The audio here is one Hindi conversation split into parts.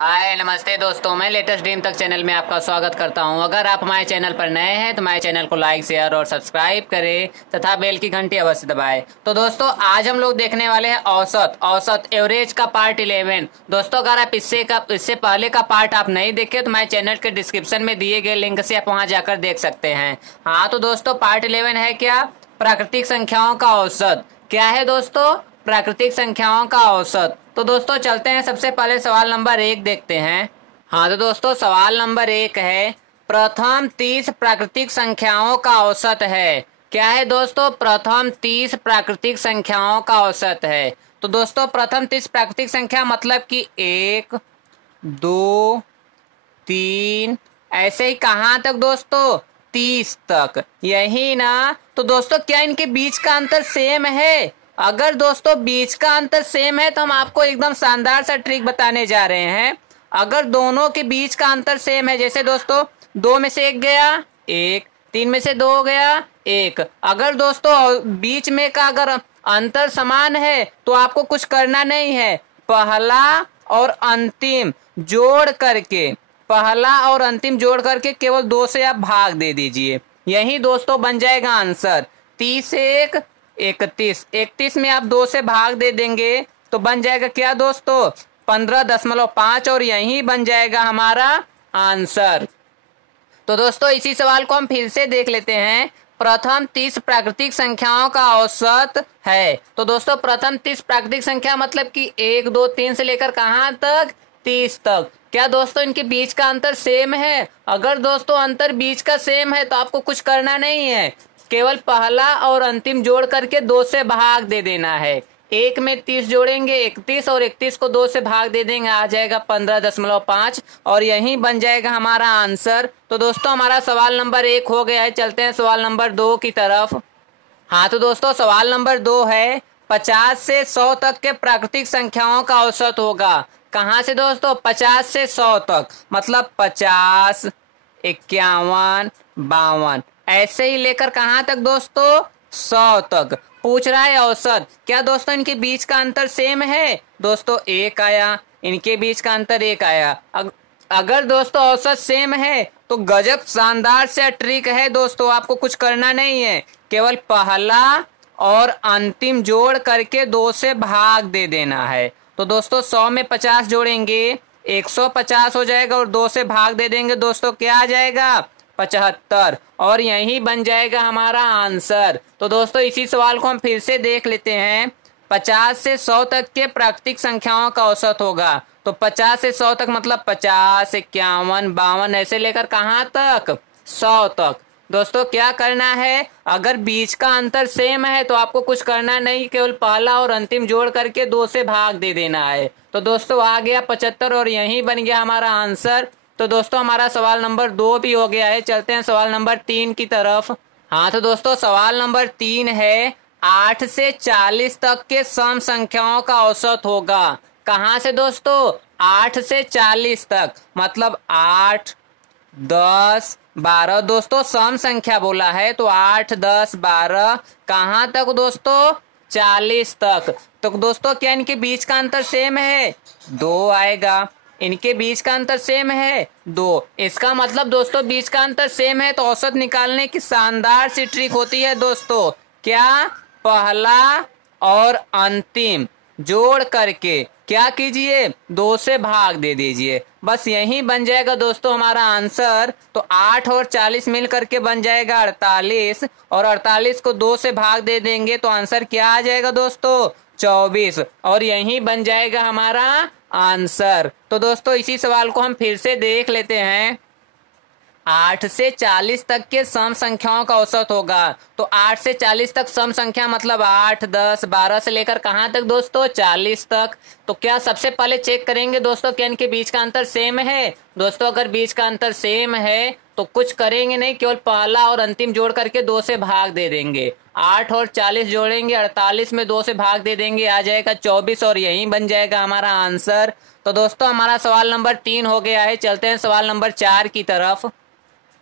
हाय नमस्ते दोस्तों, मैं लेटेस्ट ड्रीम तक चैनल में आपका स्वागत करता हूं। अगर आप हमारे चैनल पर नए हैं तो हमारे चैनल को लाइक शेयर और सब्सक्राइब करें तथा बेल की घंटी अवश्य दबाएं। तो दोस्तों आज हम लोग देखने वाले हैं औसत एवरेज का पार्ट 11। दोस्तों अगर आप इससे पहले का पार्ट आप नहीं देखे तो हमारे चैनल के डिस्क्रिप्शन में दिए गए लिंक से आप वहां जाकर देख सकते हैं। हाँ तो दोस्तों पार्ट 11 है क्या? प्राकृतिक संख्याओं का औसत। क्या है दोस्तों? प्राकृतिक संख्याओं का औसत। तो दोस्तों चलते हैं, सबसे पहले सवाल नंबर 1 देखते हैं। हाँ तो दोस्तों सवाल नंबर 1 है, प्रथम 30 प्राकृतिक संख्याओं का औसत है। क्या है दोस्तों? प्रथम 30 प्राकृतिक संख्याओं का औसत है। तो दोस्तों प्रथम 30 प्राकृतिक संख्या मतलब कि 1 2 3 ऐसे ही कहाँ तक दोस्तों? 30 तक, यही ना। तो दोस्तों क्या इनके बीच का अंतर सेम है? अगर दोस्तों बीच का अंतर सेम है तो हम आपको एकदम शानदार सा ट्रिक बताने जा रहे हैं। अगर दोनों के बीच का अंतर सेम है, जैसे दोस्तों 2 में से 1 गया 1, 3 में से 2 गया 1। अगर दोस्तों बीच में का अगर अंतर समान है तो आपको कुछ करना नहीं है, पहला और अंतिम जोड़ करके केवल 2 से आप भाग दे दीजिए। यही दोस्तों बन जाएगा आंसर। 30 से 1 31 में आप 2 से भाग दे देंगे तो बन जाएगा क्या दोस्तों? 15.5 और यही बन जाएगा हमारा आंसर। तो दोस्तों इसी सवाल को हम फिर से देख लेते हैं। प्रथम 30 प्राकृतिक संख्याओं का औसत है। तो दोस्तों प्रथम 30 प्राकृतिक संख्या मतलब कि 1 2 3 से लेकर कहां तक? 30 तक। क्या दोस्तों इनके बीच का अंतर सेम है? अगर दोस्तों अंतर बीच का सेम है तो आपको कुछ करना नहीं है, केवल पहला और अंतिम जोड़ करके 2 से भाग दे देना है। 1 में 30 जोड़ेंगे 31 और 31 को 2 से भाग दे देंगे, आ जाएगा 15.5 और यही बन जाएगा हमारा आंसर। तो दोस्तों हमारा सवाल नंबर 1 हो गया है। चलते हैं सवाल नंबर 2 की तरफ। हाँ तो दोस्तों सवाल नंबर 2 है, 50 से 100 तक के प्राकृतिक संख्याओं का औसत होगा। कहाँ से दोस्तों? 50 से 100 तक मतलब 50 51 52 ऐसे ही लेकर कहां तक दोस्तों? 100 तक पूछ रहा है औसत। क्या दोस्तों इनके बीच का अंतर सेम है? दोस्तों 1 आया, इनके बीच का अंतर 1 आया। अगर दोस्तों औसत सेम है तो गजब शानदार से ट्रिक है दोस्तों, आपको कुछ करना नहीं है, केवल पहला और अंतिम जोड़ करके 2 से भाग दे देना है। तो दोस्तों 100 में 50 जोड़ेंगे 150 हो जाएगा और 2 से भाग दे देंगे दोस्तों, क्या आ जाएगा? 75 और यही बन जाएगा हमारा आंसर। तो दोस्तों इसी सवाल को हम फिर से देख लेते हैं। 50 से 100 तक के प्राकृतिक संख्याओं का औसत होगा। तो 50 से 100 तक मतलब 50 51 52 ऐसे लेकर कहां तक? 100 तक। दोस्तों क्या करना है? अगर बीच का अंतर सेम है तो आपको कुछ करना नहीं, केवल पहला और अंतिम जोड़ करके 2 से भाग दे देना है। तो दोस्तों आ गया 75 और यही बन गया हमारा आंसर। तो दोस्तों हमारा सवाल नंबर 2 भी हो गया है। चलते हैं सवाल नंबर 3 की तरफ। हाँ तो दोस्तों सवाल नंबर 3 है, 8 से 40 तक के सम संख्याओं का औसत होगा। कहाँ से दोस्तों? 8 से 40 तक मतलब 8 10 12 दोस्तों सम संख्या बोला है तो 8 10 12 कहाँ तक दोस्तों? 40 तक। तो दोस्तों क्या इनके बीच का अंतर सेम है? 2 आएगा। इनके बीच का अंतर सेम है 2। इसका मतलब दोस्तों बीच का अंतर सेम है तो औसत निकालने की शानदार सी ट्रिक होती है दोस्तों। क्या? पहला और अंतिम जोड़ करके क्या कीजिए? 2 से भाग दे दीजिए, बस यही बन जाएगा दोस्तों हमारा आंसर। तो 8 और 40 मिल करके बन जाएगा 48 और 48 को 2 से भाग दे देंगे तो आंसर क्या आ जाएगा दोस्तों? 24 और यही बन जाएगा हमारा आंसर। तो दोस्तों इसी सवाल को हम फिर से देख लेते हैं। 8 से 40 तक के सम संख्याओं का औसत होगा। तो 8 से 40 तक सम संख्या मतलब 8 10 12 से लेकर कहां तक दोस्तों? 40 तक। तो क्या सबसे पहले चेक करेंगे दोस्तों क्या इनके बीच का अंतर सेम है? दोस्तों अगर बीच का अंतर सेम है तो कुछ करेंगे नहीं, केवल पहला और अंतिम जोड़ करके 2 से भाग दे देंगे। 8 और 40 जोड़ेंगे 48 में 2 से भाग दे देंगे, आ जाएगा 24 और यही बन जाएगा हमारा आंसर। तो दोस्तों हमारा सवाल नंबर 3 हो गया है। चलते हैं सवाल नंबर 4 की तरफ।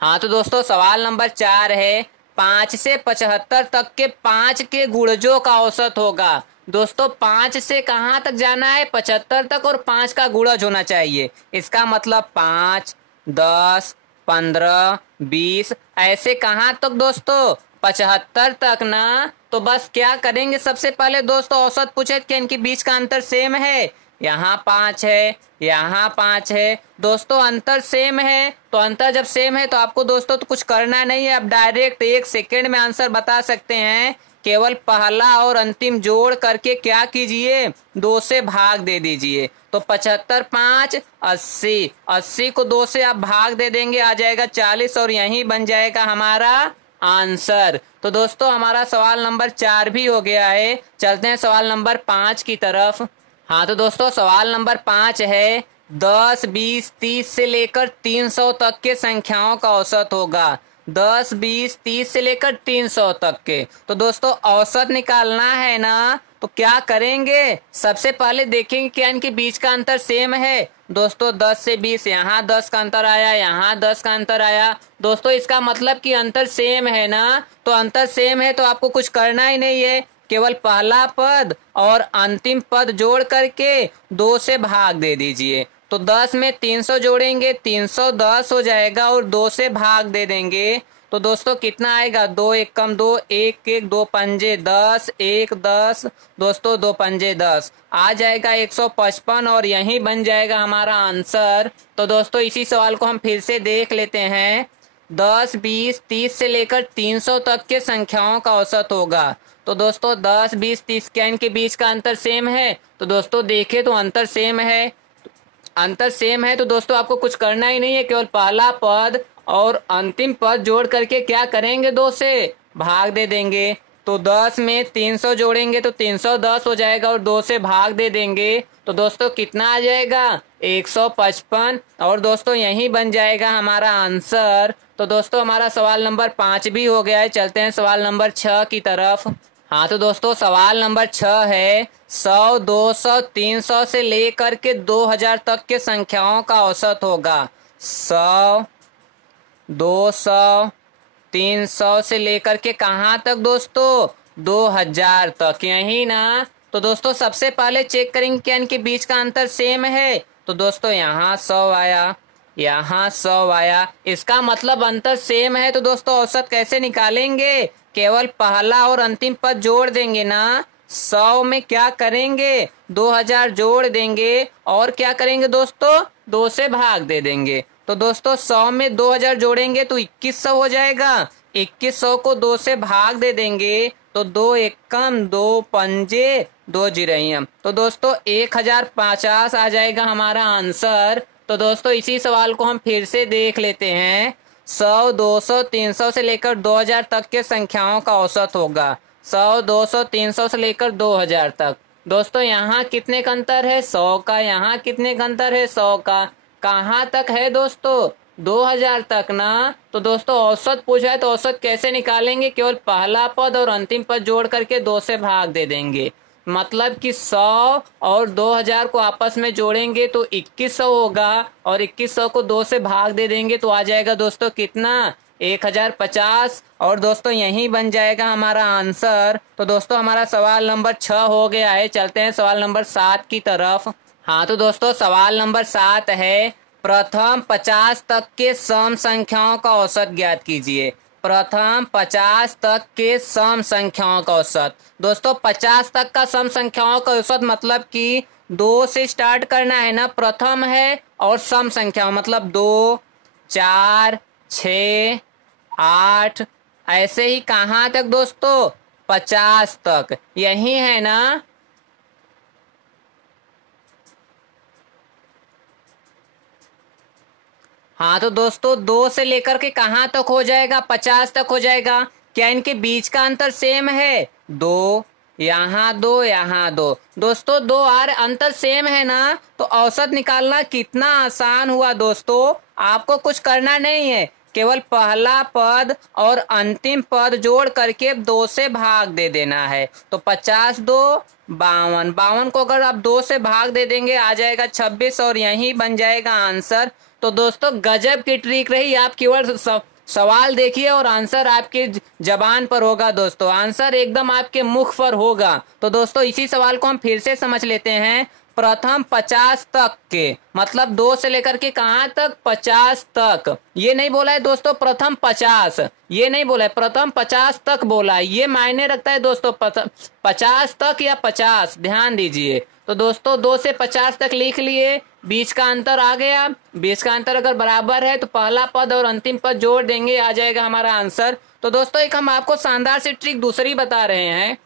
हाँ तो दोस्तों सवाल नंबर 4 है, 5 से 75 तक के 5 के गुणजों का औसत होगा। दोस्तों 5 से कहाँ तक जाना है, 75 तक, और 5 का गुणज होना चाहिए। इसका मतलब 5, 10, 15, 20, ऐसे कहाँ तक दोस्तों, 75 तक ना। तो बस क्या करेंगे, सबसे पहले दोस्तों औसत पूछे कि इनके बीच का अंतर सेम है। यहाँ 5 है, यहाँ 5 है दोस्तों, अंतर सेम है। तो अंतर जब सेम है तो आपको दोस्तों तो कुछ करना नहीं है, आप डायरेक्ट 1 सेकेंड में आंसर बता सकते हैं। केवल पहला और अंतिम जोड़ करके क्या कीजिए, 2 से भाग दे दीजिए। तो 75 5 80, 80 को 2 से आप भाग दे देंगे, आ जाएगा 40, और यही बन जाएगा हमारा आंसर। तो दोस्तों हमारा सवाल नंबर 4 भी हो गया है। चलते हैं सवाल नंबर 5 की तरफ। हाँ तो दोस्तों सवाल नंबर 5 है, 10, 20, 30 से लेकर 300 तक के संख्याओं का औसत होगा। 10, 20, 30 से लेकर 300 तक के। तो दोस्तों औसत निकालना है ना, तो क्या करेंगे, सबसे पहले देखेंगे क्या इनके बीच का अंतर सेम है। दोस्तों 10 से 20, यहाँ 10 का अंतर आया, यहाँ 10 का अंतर आया। दोस्तों इसका मतलब कि अंतर सेम है ना, तो अंतर सेम है तो आपको कुछ करना ही नहीं है, केवल पहला पद और अंतिम पद जोड़ करके 2 से भाग दे दीजिए। तो 10 में 300 जोड़ेंगे, 310 हो जाएगा, और 2 से भाग दे देंगे तो दोस्तों कितना आएगा, 2 1 कम 2, 1 1 2 पंजे 10, 1 10 दोस्तों, 2 पंजे 10, आ जाएगा 155, और यही बन जाएगा हमारा आंसर। तो दोस्तों इसी सवाल को हम फिर से देख लेते हैं। 10, 20, 30 से लेकर 300 तक के संख्याओं का औसत होगा। तो दोस्तों 10, 20, 30 क्या इनके बीच का अंतर सेम है, तो दोस्तों देखें तो अंतर सेम है। अंतर सेम है तो दोस्तों आपको कुछ करना ही नहीं है, केवल पहला पद और अंतिम पद जोड़ करके क्या करेंगे, 2 से भाग दे देंगे। तो 10 में 300 जोड़ेंगे तो 310 हो जाएगा, और 2 से भाग दे देंगे तो दोस्तों कितना आ जाएगा, 155, और दोस्तों यही बन जाएगा हमारा आंसर। तो दोस्तों हमारा सवाल नंबर 5 भी हो गया है। चलते हैं सवाल नंबर 6 की तरफ। हाँ तो दोस्तों सवाल नंबर 6 है, 100, 200, 300 से लेकर के 2000 तक के संख्याओं का औसत होगा। 100, 200, 300 से लेकर के कहाँ तक दोस्तों, 2000 तक, यही ना। तो दोस्तों सबसे पहले चेक करेंगे क्या इनके बीच का अंतर सेम है। तो दोस्तों यहाँ 100 आया, यहाँ 100 आया, इसका मतलब अंतर सेम है। तो दोस्तों औसत कैसे निकालेंगे, केवल पहला और अंतिम पद जोड़ देंगे ना। 100 में क्या करेंगे, 2000 जोड़ देंगे, और क्या करेंगे दोस्तों, 2 से भाग दे देंगे। तो दोस्तों 100 में 2000 जोड़ेंगे तो 2100 हो जाएगा, 2100 को 2 से भाग दे देंगे तो 2 1 कम 2 पंजे 2 जिरहियम, तो दोस्तों 1050 आ जाएगा हमारा आंसर। तो दोस्तों इसी सवाल को हम फिर से देख लेते हैं। 100, 200, 300 से लेकर 2000 तक के संख्याओं का औसत होगा। 100, 200, 300 से लेकर 2000 तक। दोस्तों यहाँ कितने का अंतर है, 100 का। यहाँ कितने का अंतर है, 100 का। कहाँ तक है दोस्तों, 2000 तक ना। तो दोस्तों औसत पूछा है तो औसत कैसे निकालेंगे, केवल पहला पद और अंतिम पद जोड़ करके 2 से भाग दे देंगे। मतलब कि 100 और 2000 को आपस में जोड़ेंगे तो 2100 होगा, और 2100 को 2 से भाग दे देंगे तो आ जाएगा दोस्तों कितना, 1050, और दोस्तों यही बन जाएगा हमारा आंसर। तो दोस्तों हमारा सवाल नंबर 6 हो गया है। चलते हैं सवाल नंबर 7 की तरफ। हाँ तो दोस्तों सवाल नंबर 7 है, प्रथम 50 तक के सम संख्याओं का औसत ज्ञात कीजिए। प्रथम 50 तक के सम संख्याओं का औसत। दोस्तों 50 तक का सम संख्याओं का औसत मतलब कि 2 से स्टार्ट करना है ना, प्रथम है, और सम संख्याओं मतलब 2, 4, 6, 8, ऐसे ही कहाँ तक दोस्तों, 50 तक, यही है ना। हाँ तो दोस्तों 2 से लेकर के कहाँ तक हो जाएगा, 50 तक हो जाएगा। क्या इनके बीच का अंतर सेम है, 2, यहाँ 2, यहाँ 2, दोस्तों 2 और अंतर सेम है ना। तो औसत निकालना कितना आसान हुआ दोस्तों, आपको कुछ करना नहीं है, केवल पहला पद और अंतिम पद जोड़ करके 2 से भाग दे देना है। तो 50 2 52, 52 को अगर आप 2 से भाग दे देंगे आ जाएगा 26, और यही बन जाएगा आंसर। तो दोस्तों गजब की ट्रिक रही, आप केवल सवाल देखिए और आंसर आपके जबान पर होगा दोस्तों, आंसर एकदम आपके मुख पर होगा। तो दोस्तों इसी सवाल को हम फिर से समझ लेते हैं। प्रथम 50 तक के मतलब 2 से लेकर के कहां तक, 50 तक। ये नहीं बोला है दोस्तों प्रथम 50, ये नहीं बोला है, प्रथम 50 तक बोला है। ये मायने रखता है दोस्तों 50 तक या 50, ध्यान दीजिए। तो दोस्तों 2 से 50 तक लिख लिए, बीच का अंतर आ गया। बीच का अंतर अगर बराबर है तो पहला पद और अंतिम पद जोड़ देंगे, आ जाएगा हमारा आंसर। तो दोस्तों एक हम आपको शानदार सी ट्रिक दूसरी बता रहे हैं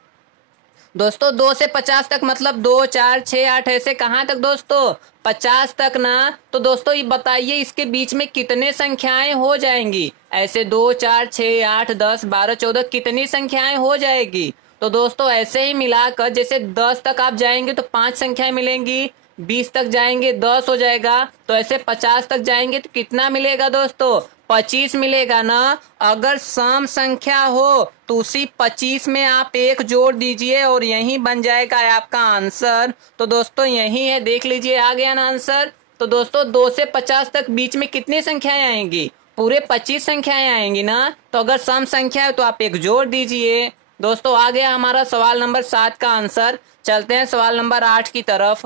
दोस्तों। 2 से 50 तक मतलब 2, 4, 6, 8 ऐसे कहां तक दोस्तों, 50 तक ना। तो दोस्तों ये बताइए इसके बीच में कितने संख्याएं हो जाएंगी। ऐसे 2, 4, 6, 8, 10, 12, 14 कितनी संख्याएं हो जाएगी। तो दोस्तों ऐसे ही मिलाकर जैसे 10 तक आप जाएंगे तो 5 संख्याएं मिलेंगी, 20 तक जाएंगे 10 हो जाएगा, तो ऐसे 50 तक जाएंगे तो कितना मिलेगा दोस्तों, 25 मिलेगा ना। अगर सम संख्या हो तो उसी 25 में आप 1 जोड़ दीजिए और यही बन जाएगा आपका आंसर। तो दोस्तों यही है, देख लीजिए आ गया ना आंसर। तो दोस्तों 2 से 50 तक बीच में कितनी संख्याएं आएंगी, पूरे 25 संख्याएं आएंगी ना। तो अगर सम संख्या है तो आप 1 जोड़ दीजिए। दोस्तों आ गया हमारा सवाल नंबर 7 का आंसर। चलते हैं सवाल नंबर 8 की तरफ।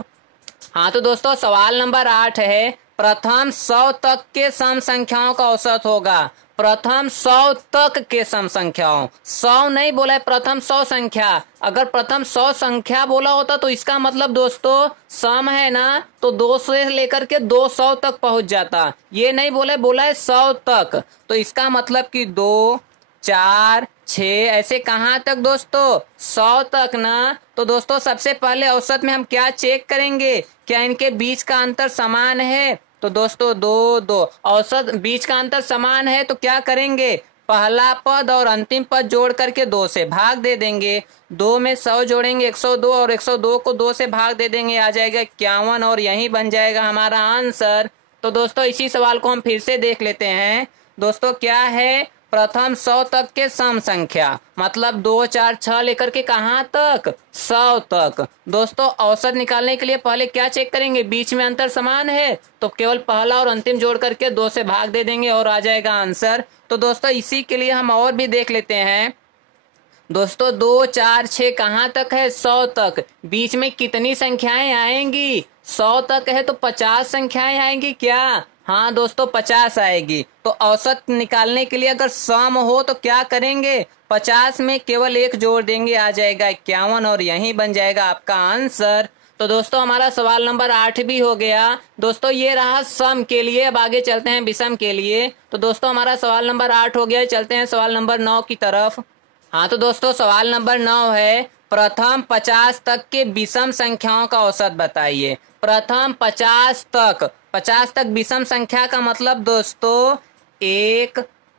हाँ तो दोस्तों सवाल नंबर 8 है, प्रथम 100 तक के सम संख्याओं का औसत होगा। प्रथम 100 तक के सम संख्याओं, 100 नहीं बोला है, प्रथम 100 संख्या। अगर प्रथम 100 संख्या बोला होता तो इसका मतलब दोस्तों सम है ना, तो 2 से लेकर के 200 तक पहुंच जाता। ये नहीं बोला है 100 तक। तो इसका मतलब कि 2, 4, 6 ऐसे कहां तक दोस्तों, 100 तक ना। तो दोस्तों सबसे पहले औसत में हम क्या चेक करेंगे, क्या इनके बीच का अंतर समान है। तो दोस्तों 2, 2 औसत बीच का अंतर समान है तो क्या करेंगे, पहला पद और अंतिम पद जोड़ करके 2 से भाग दे देंगे। 2 में 100 जोड़ेंगे 102 और 102 को 2 से भाग दे देंगे, आ जाएगा 51 और यही बन जाएगा हमारा आंसर। तो दोस्तों इसी सवाल को हम फिर से देख लेते हैं। दोस्तों क्या है, प्रथम 100 तक के सम संख्या मतलब 2, 4, 6 लेकर के कहां तक, 100 तक। दोस्तों औसत निकालने के लिए पहले क्या चेक करेंगे, बीच में अंतर समान है तो केवल पहला और अंतिम जोड़ करके 2 से भाग दे देंगे और आ जाएगा आंसर। तो दोस्तों इसी के लिए हम और भी देख लेते हैं। दोस्तों 2, 4, 6 कहां तक है, 100 तक। बीच में कितनी संख्याएं आएंगी, 100 तक है तो 50 संख्याएं आएंगी क्या, हाँ दोस्तों 50 आएगी। तो औसत निकालने के लिए अगर सम हो तो क्या करेंगे, 50 में केवल 1 जोड़ देंगे, आ जाएगा 51 और यही बन जाएगा आपका आंसर। तो दोस्तों हमारा सवाल नंबर 8 भी हो गया। दोस्तों ये रहा सम के लिए, अब आगे चलते हैं विषम के लिए। तो दोस्तों हमारा सवाल नंबर 8 हो गया, चलते हैं सवाल नंबर 9 की तरफ। हाँ तो दोस्तों सवाल नंबर 9 है, प्रथम 50 तक के विषम संख्याओं का औसत बताइए। प्रथम 50 तक विषम संख्या का मतलब दोस्तों 1,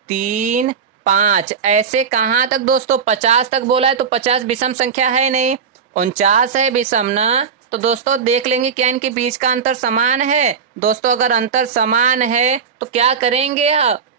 3, 5 ऐसे कहां तक दोस्तों, 50 तक बोला है तो 50 विषम संख्या है नहीं, 49 है विषम ना। तो दोस्तों देख लेंगे क्या इनके बीच का अंतर समान है। दोस्तों अगर अंतर समान है तो क्या करेंगे,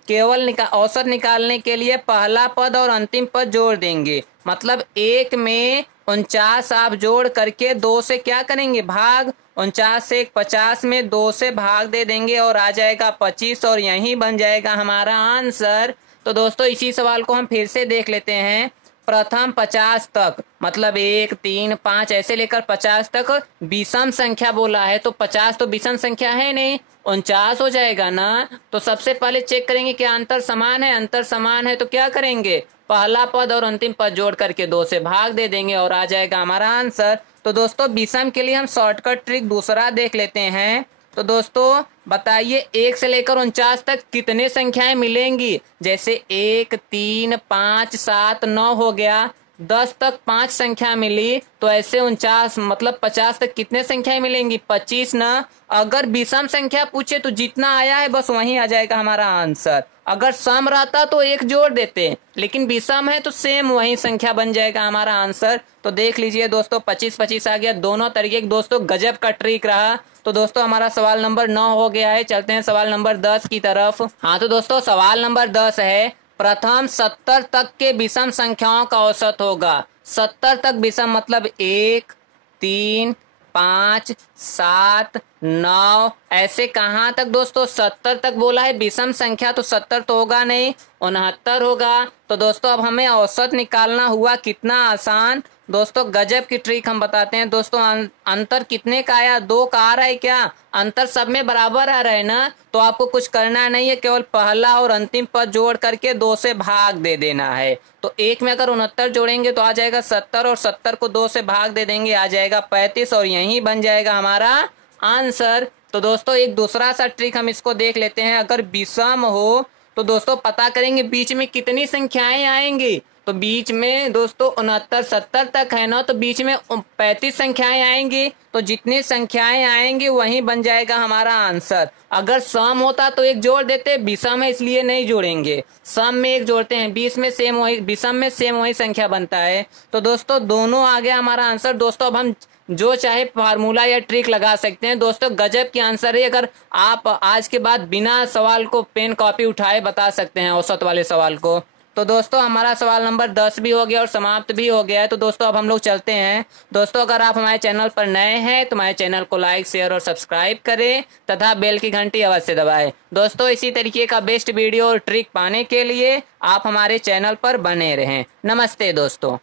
केवल औसत निकालने के लिए पहला पद और अंतिम पद जोड़ देंगे। मतलब 1 में 49 आप जोड़ करके 2 से क्या करेंगे भाग, 49 से 50 में 2 से भाग दे देंगे और आ जाएगा 25 और यही बन जाएगा हमारा आंसर। तो दोस्तों इसी सवाल को हम फिर से देख लेते हैं। प्रथम 50 तक मतलब 1, 3, 5 ऐसे लेकर 50 तक विषम संख्या बोला है तो 50 तो विषम संख्या है नहीं, 49 हो जाएगा ना। तो सबसे पहले चेक करेंगे क्या अंतर समान है, अंतर समान है तो क्या करेंगे, पहला पद और अंतिम पद जोड़ करके 2 से भाग दे देंगे और आ जाएगा हमारा आंसर। तो दोस्तों विषम के लिए हम शॉर्टकट ट्रिक दूसरा देख लेते हैं। तो दोस्तों बताइए 1 से लेकर 49 तक कितने संख्याएं मिलेंगी। जैसे 1, 3, 5, 7, 9 हो गया, 10 तक 5 संख्या मिली तो ऐसे 49 मतलब 50 तक कितने संख्याएं मिलेंगी, 25 ना। अगर विषम संख्या पूछे तो जितना आया है बस वही आ जाएगा हमारा आंसर। अगर सम रहता तो 1 जोड़ देते, लेकिन विषम है तो सेम वही संख्या बन जाएगा हमारा आंसर। तो देख लीजिए दोस्तों 25-25 आ गया, दोनों तरीके दोस्तों गजब का ट्रिक रहा। तो दोस्तों हमारा सवाल नंबर 9 हो गया है, चलते हैं सवाल नंबर 10 की तरफ। हाँ तो दोस्तों सवाल नंबर 10 है, प्रथम 70 तक के विषम संख्याओं का औसत होगा। 70 तक विषम मतलब 1, 3, 5, 7, 9, ऐसे कहाँ तक दोस्तों 70 तक बोला है। विषम संख्या तो 70 तो होगा नहीं, 69 होगा। तो दोस्तों अब हमें औसत निकालना हुआ कितना आसान। दोस्तों गजब की ट्रिक हम बताते हैं दोस्तों। अंतर कितने का आया, 2 का आ रहा है क्या, अंतर सब में बराबर आ रहा है ना। तो आपको कुछ करना नहीं है, केवल पहला और अंतिम पद जोड़ करके 2 से भाग दे देना है। तो 1 में अगर 69 जोड़ेंगे तो आ जाएगा 70, और 70 को 2 से भाग दे देंगे आ जाएगा 35, और यही बन जाएगा हमारा आंसर। तो दोस्तों एक दूसरा सा ट्रिक हम इसको देख लेते हैं। अगर विषम हो तो दोस्तों पता करेंगे बीच में कितनी संख्याएं आएंगी। तो बीच में दोस्तों 69, 70 तक है ना, तो बीच में 35 संख्याएं आएंगी। तो जितनी संख्याएं आएंगी वही बन जाएगा हमारा आंसर। अगर सम होता तो एक जोड़ देते, विषम है इसलिए नहीं जोड़ेंगे, सम में एक जोड़ते हैं, बीच में सेम वही, विषम में सेम वही संख्या बनता है। तो दोस्तों दोनों आ गया हमारा आंसर। दोस्तों अब हम जो चाहे फार्मूला या ट्रिक लगा सकते हैं। दोस्तों गजब की आंसर है। अगर आप आज के बाद बिना सवाल को पेन कॉपी उठाए बता सकते हैं औसत वाले सवाल को। तो दोस्तों हमारा सवाल नंबर 10 भी हो गया और समाप्त भी हो गया है। तो दोस्तों अब हम लोग चलते हैं। दोस्तों अगर आप हमारे चैनल पर नए हैं तो हमारे चैनल को लाइक, शेयर और सब्सक्राइब करें तथा बेल की घंटी अवश्य दबाएं। दोस्तों इसी तरीके का बेस्ट वीडियो और ट्रिक पाने के लिए आप हमारे चैनल पर बने रहें। नमस्ते दोस्तों।